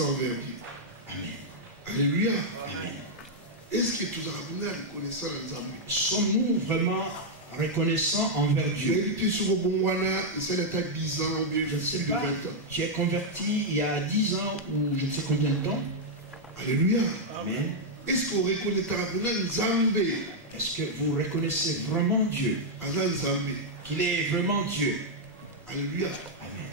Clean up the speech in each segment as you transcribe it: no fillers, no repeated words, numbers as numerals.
envers Dieu. Amen. Alléluia. Amen. Est-ce que nous avons reconnaissance en Zambie? Sommes-nous vraiment reconnaissants envers Dieu? Je Je ne sais pas, tu es converti il y a 10 ans ou je ne sais combien de temps. Alléluia. Amen. Est-ce qu'on reconnaît Nzambé? Est-ce que vous reconnaissez vraiment Dieu? Qu'il est vraiment Dieu? Alléluia. Amen.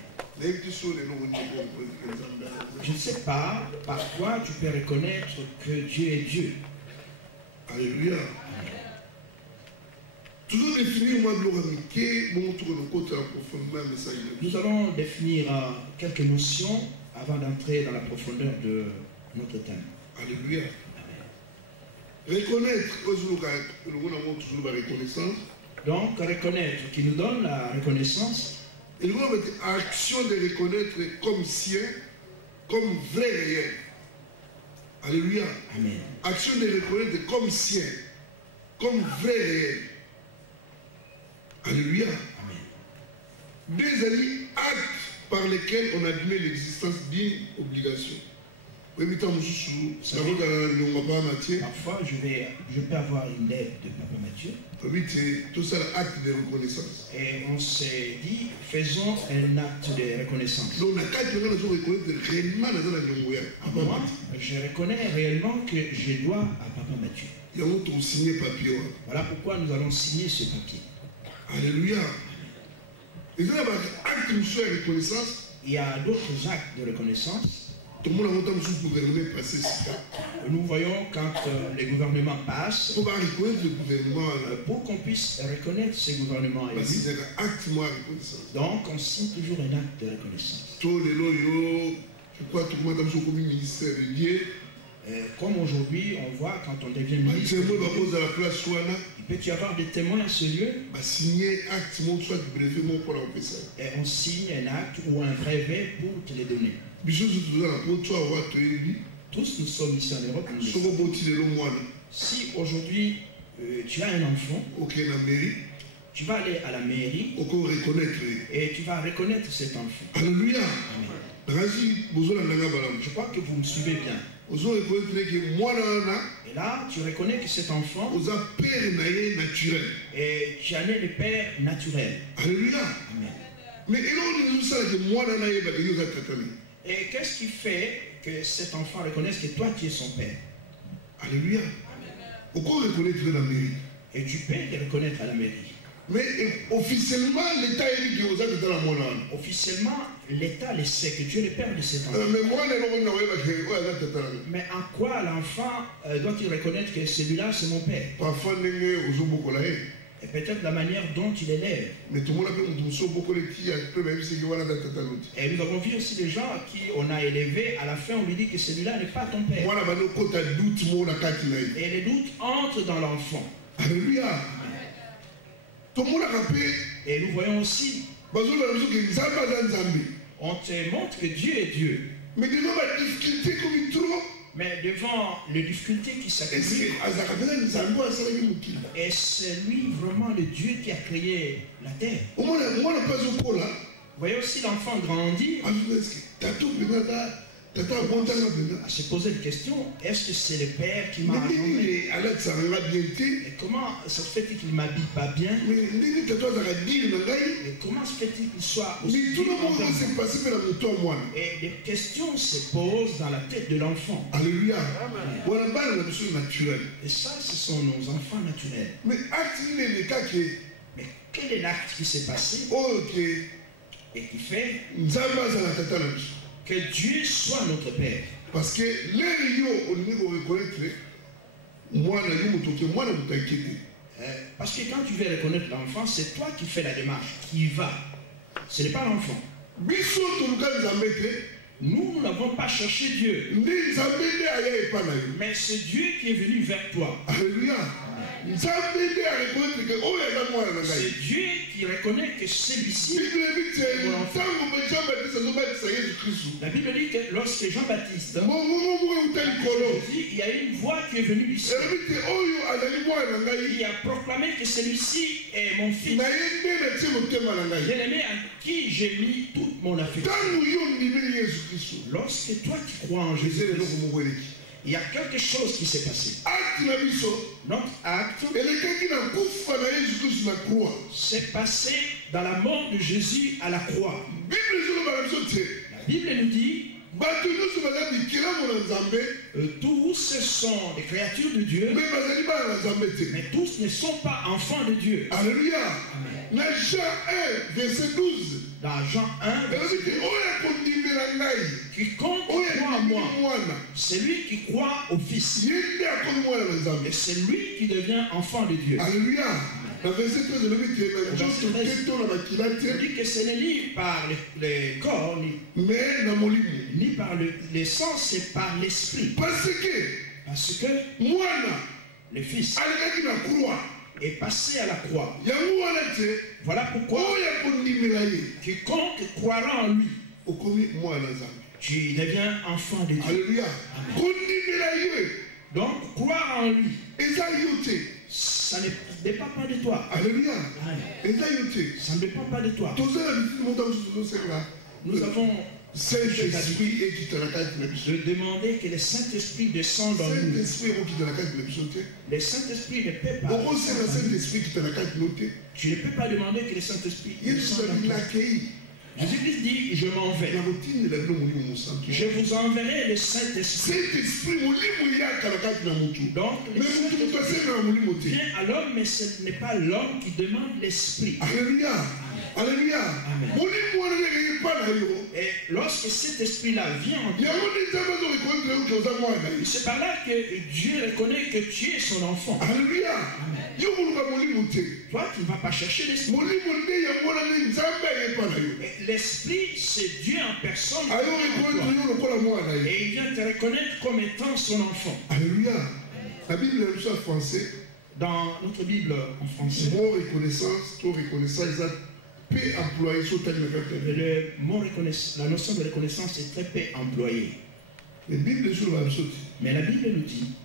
Je ne sais pas par quoi tu peux reconnaître que Dieu est Dieu. Alléluia. Toujours définir moi Nous allons définir quelques notions avant d'entrer dans la profondeur de notre thème. Alléluia. Reconnaître, toujours la reconnaissance. Donc reconnaître, qui nous donne la reconnaissance. Il va mettre action de reconnaître comme sien, comme vrai réel. Alléluia. Amen. Action de reconnaître comme sien, comme vrai réel. Alléluia. Amen. Des actes par lesquels on admet l'existence d'une obligation. Parfois, je peux avoir une lettre de Papa Mathieu. Tout ça, acte de reconnaissance. Et on s'est dit, faisons un acte de reconnaissance. Donc, moi, je reconnais réellement que je dois à Papa Mathieu. Voilà pourquoi nous allons signer ce papier. Alléluia. Il y a d'autres actes de reconnaissance. Nous voyons quand les gouvernements passent, pour qu'on puisse reconnaître ces gouvernements. Donc on signe toujours un acte de reconnaissance. Comme aujourd'hui, on voit quand on devient ministre, il peut y avoir des témoins à ce lieu. Et on signe un acte ou un brevet pour te les donner. Tous nous sommes ici en Europe. Si aujourd'hui tu as un enfant, tu vas aller à la mairie et tu vas reconnaître cet enfant. Alléluia. Je crois que vous me suivez bien. Et là, tu reconnais que cet enfant et tu en es le père naturel. Alléluia. Amen. Mais et qu'est-ce qui fait que cet enfant reconnaisse que toi tu es son père? Alléluia. Et tu peux le reconnaître à la mairie. Mais officiellement, l'État est dit que officiellement, l'État le sait que tu es le père de cet enfant. Mais en quoi l'enfant doit-il reconnaître que celui-là c'est mon père? Et peut-être la manière dont il élève. Et nous avons vu aussi des gens à qui on a élevé, à la fin on lui dit que celui-là n'est pas ton père. Et les doutes entrent dans l'enfant. Alléluia. Et nous voyons aussi, on te montre que Dieu est Dieu. Mais devant les difficultés qui s'accumulent, et c'est lui vraiment le Dieu qui a créé la terre. Voyez aussi l'enfant grandit à se poser la question, est-ce que c'est le père qui m'a engendré? Et comment se fait-il qu'il ne m'habille pas bien? Et comment se fait-il qu'il soit aussi bien? Et des questions se posent dans la tête de l'enfant. Alléluia. Et ça, ce sont nos enfants naturels. Mais quel est l'acte qui s'est passé et qui fait que Dieu soit notre Père? Parce que parce que quand tu veux reconnaître l'enfant, c'est toi qui fais la démarche, qui y va. Ce n'est pas l'enfant. Nous n'avons pas cherché Dieu. Mais c'est Dieu qui est venu vers toi. Alléluia. C'est Dieu qui reconnaît que celui-ci est mon enfant. La Bible dit que lorsque Jean-Baptiste il y a une voix qui est venue du ciel. Il a proclamé que celui-ci est mon fils. Bien-aimé en qui j'ai mis toute mon affection. Lorsque toi tu crois en Jésus, il y a quelque chose qui s'est passé. Notre acte s'est passé dans la mort de Jésus à la croix. La Bible nous dit tous sont des créatures de Dieu, mais tous ne sont pas enfants de Dieu. Alléluia. Dans Jean 1, verset 12. Dans Jean 1, quiconque croit en moi, c'est lui qui croit au Fils. Et c'est lui qui devient enfant de Dieu. Alléluia. Dans verset 13, il dit que ce n'est ni par le corps, ni par le sang, c'est par l'esprit. Parce que le Fils est passé à la croix. Voilà pourquoi quiconque croira en lui, tu deviens enfant de Dieu. Alléluia. Donc croire en lui, ça ne dépend pas de toi. Alléluia. Ça ne dépend pas de toi. Nous avons de demander que le Saint-Esprit descende dans nous. Le Saint-Esprit ne peut pas. Tu ne peux pas demander que le Saint-Esprit descende dans nous. Jésus-Christ dit, je m'en vais. Je vous enverrai le Saint-Esprit. Donc, le Saint-Esprit vient à l'homme, mais ce n'est pas l'homme qui demande l'Esprit. Alléluia. Alléluia. Amen. Et lorsque cet esprit-là vient en toi, c'est par là que Dieu reconnaît que tu es son enfant. Alléluia. Toi, tu ne vas pas chercher l'esprit. L'esprit, c'est Dieu en personne. Et il vient te reconnaître comme étant son enfant. Alléluia. La Bible est en français. Dans notre Bible en français. Mot reconnaissance, taux reconnaissance, peu employé sur tel le mot reconnaissance, la notion de reconnaissance est très peu employée. Mais la Bible nous dit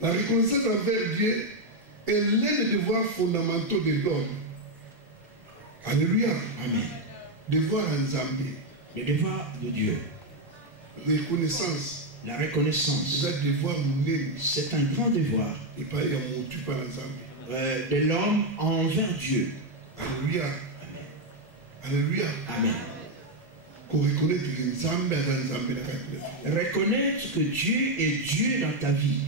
la reconnaissance envers Dieu est l'un des devoirs fondamentaux de l'homme. Alléluia. Amen. Devoir en Zambie. Le devoir de Dieu. Reconnaissance. La reconnaissance. C'est un grand devoir de l'homme envers Dieu. Alléluia. Alléluia. Amen. Reconnaître que Dieu est Dieu dans ta vie.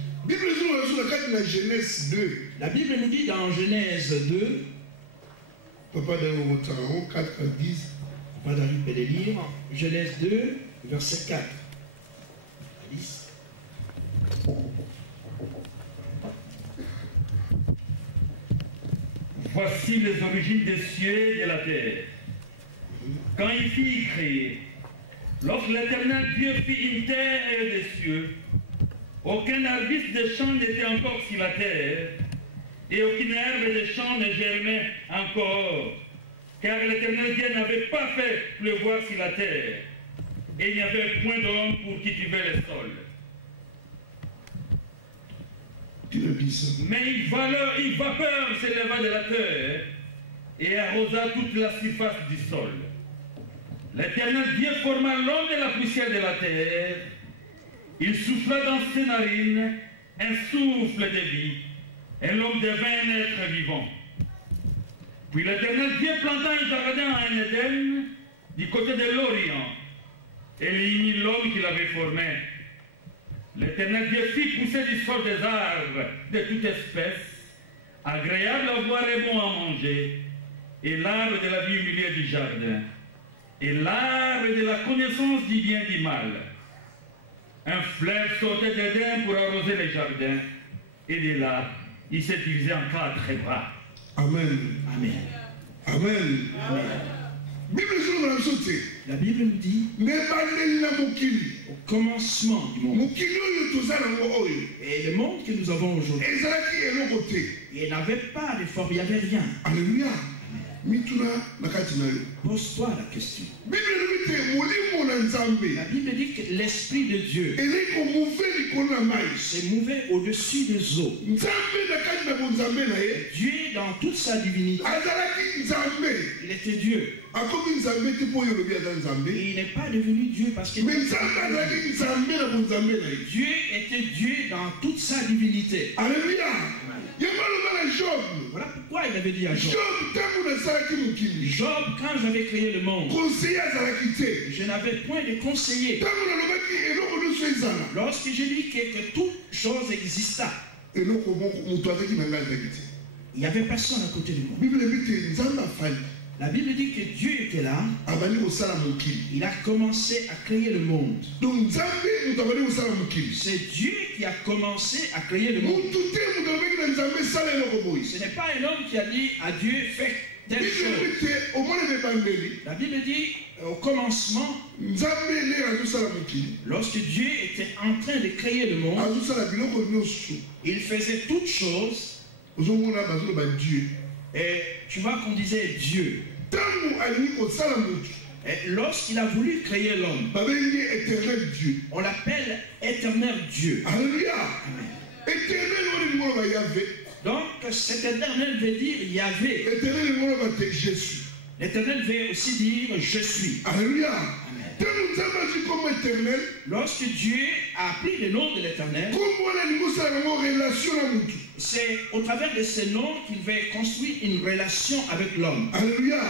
La Bible nous dit dans Genèse 2. Papa David peut le lire. Genèse 2, verset 4. 10. Voici les origines des cieux et de la terre. Quand il fit créer, lorsque l'Éternel Dieu fit une terre et des cieux, aucun arbuste des champs n'était encore sur la terre, et aucune herbe des champs ne germait encore, car l'Éternel Dieu n'avait pas fait pleuvoir sur la terre, et il n'y avait point d'homme pour cultiver le sol. Mais une vapeur s'éleva de la terre et arrosa toute la surface du sol. L'Éternel Dieu forma l'homme de la poussière de la terre. Il souffla dans ses narines un souffle de vie, et l'homme devint un être vivant. Puis l'Éternel Dieu planta un jardin en Éden du côté de l'Orient, et il y mit l'homme qu'il avait formé. L'Éternel Dieu fit pousser du sol des arbres de toute espèce, agréables à voir et bons à manger, et l'arbre de la vie au milieu du jardin, et l'arbre de la connaissance du bien et du mal. Un fleuve sortait d'Éden pour arroser les jardins, et de là, il s'est divisé en 4 bras. Amen. Amen. Amen. Amen. La Bible nous dit au commencement du monde. Et le monde que nous avons aujourd'hui, il n'avait pas de forme, il n'y avait rien. Alléluia. Pose-toi la question. La Bible dit que l'Esprit de Dieu s'est mouvé au-dessus des eaux. Dieu, dans toute sa divinité, il était Dieu. Il n'est pas devenu Dieu parce que Dieu était Dieu dans toute sa divinité. Alléluia. Voilà pourquoi il avait dit à Job, quand j'avais créé le monde, je n'avais point de conseiller. Lorsque j'ai dit que toute chose exista, il n'y avait personne à côté de moi. La Bible dit que Dieu était là. Il a commencé à créer le monde. C'est Dieu qui a commencé à créer le monde. Ce n'est pas un homme qui a dit à Dieu, fais telle chose. La Bible dit au commencement, lorsque Dieu était en train de créer le monde, il faisait toutes choses. Et tu vois qu'on disait Dieu. Et lorsqu'il a voulu créer l'homme, on l'appelle éternel Dieu. Alléluia. Donc cet éternel veut dire Yahvé. L'éternel veut aussi dire je suis. Alléluia. Lorsque Dieu a pris le nom de l'éternel, c'est au travers de ce nom qu'il veut construire une relation avec l'homme. Alléluia.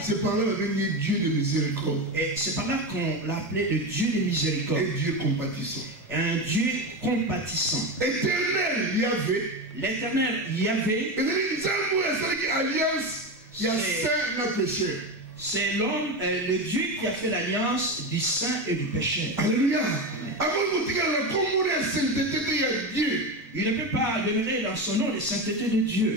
C'est par là qu'on appelle Dieu de miséricorde. Et c'est par là qu'on l'appelait le Dieu de miséricorde. Et Dieu compatissant. Un Dieu compatissant. Éternel Yahvé. L'éternel Yahvé. C'est l'homme, le Dieu qui a fait l'alliance du saint et du pécheur. Alléluia. Il ne peut pas demeurer dans son nom de sainteté de Dieu.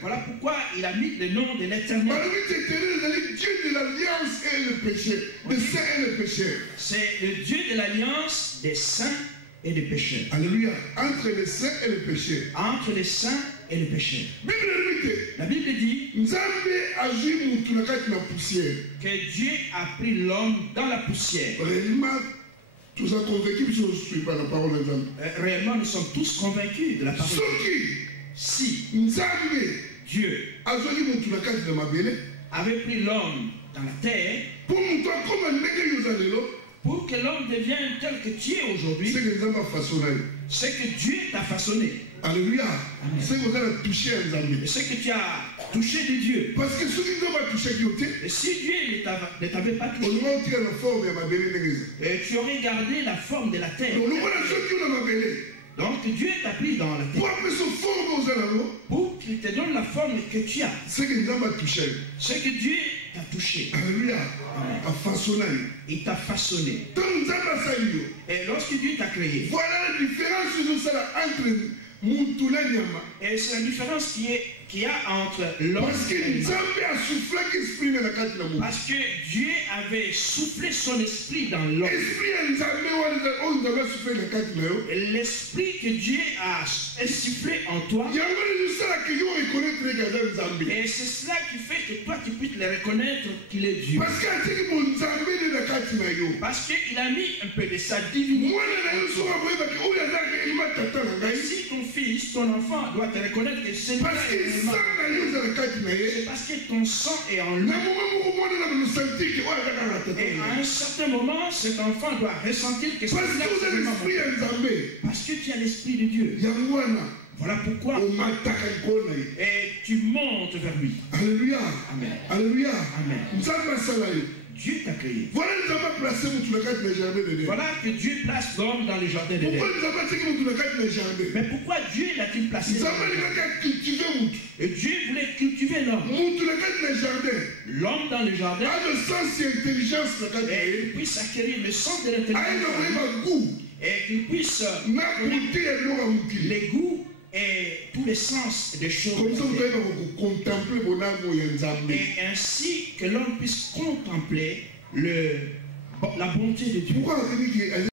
Voilà pourquoi il a mis le nom de l'éternel. Dieu de l'alliance et le péché. Des saints et le pécheur. C'est le Dieu de l'alliance des saints et des pécheurs. Alléluia. Entre les saints et les pécheurs. Entre les saints et les pécheurs. La Bible dit que Dieu a pris l'homme dans la poussière. Réellement, nous sommes tous convaincus de la parole de Dieu. Si Dieu avait pris l'homme dans la terre, pour que l'homme devienne tel que tu es aujourd'hui, c'est que Dieu t'a façonné. Alléluia. C'est que tu as touché de Dieu. Parce que et si Dieu ne t'avait pas touché, tu aurais gardé la forme de la terre. Donc Dieu t'a pris dans la terre pour qu'il te donne la forme que tu as. C'est que Dieu t'a touché. Alléluia. Il t'a façonné. Et lorsque Dieu t'a créé, voilà la différence entre et c'est la différence qu'il y a entre l'homme et l'animal. Parce que Dieu avait soufflé son esprit dans l'homme. Et l'esprit que Dieu a insufflé en toi. Et c'est cela qui fait que toi tu puisses le reconnaître qu'il est Dieu. Parce qu'il a mis un peu de sa divinité. Si ton fils, ton enfant doit te reconnaître que c'est parce que ton sang est en lui. Et à un certain moment, cet enfant doit ressentir que c'est parce que tu as l'esprit de Dieu. Voilà pourquoi. Et tu montes vers lui. Alléluia. Amen. Alléluia. Amen. Dieu t'a créé. Voilà que Dieu place l'homme dans les jardins d'Éden. Mais pourquoi Dieu l'a-t-il placé dans les jardins? Et Dieu voulait cultiver l'homme. L'homme dans le jardin. Et il puisse acquérir le sens de l'intelligence. Et qu'il puisse les goûts et tous les sens des choses. Et ainsi que l'on puisse contempler la bonté de Dieu.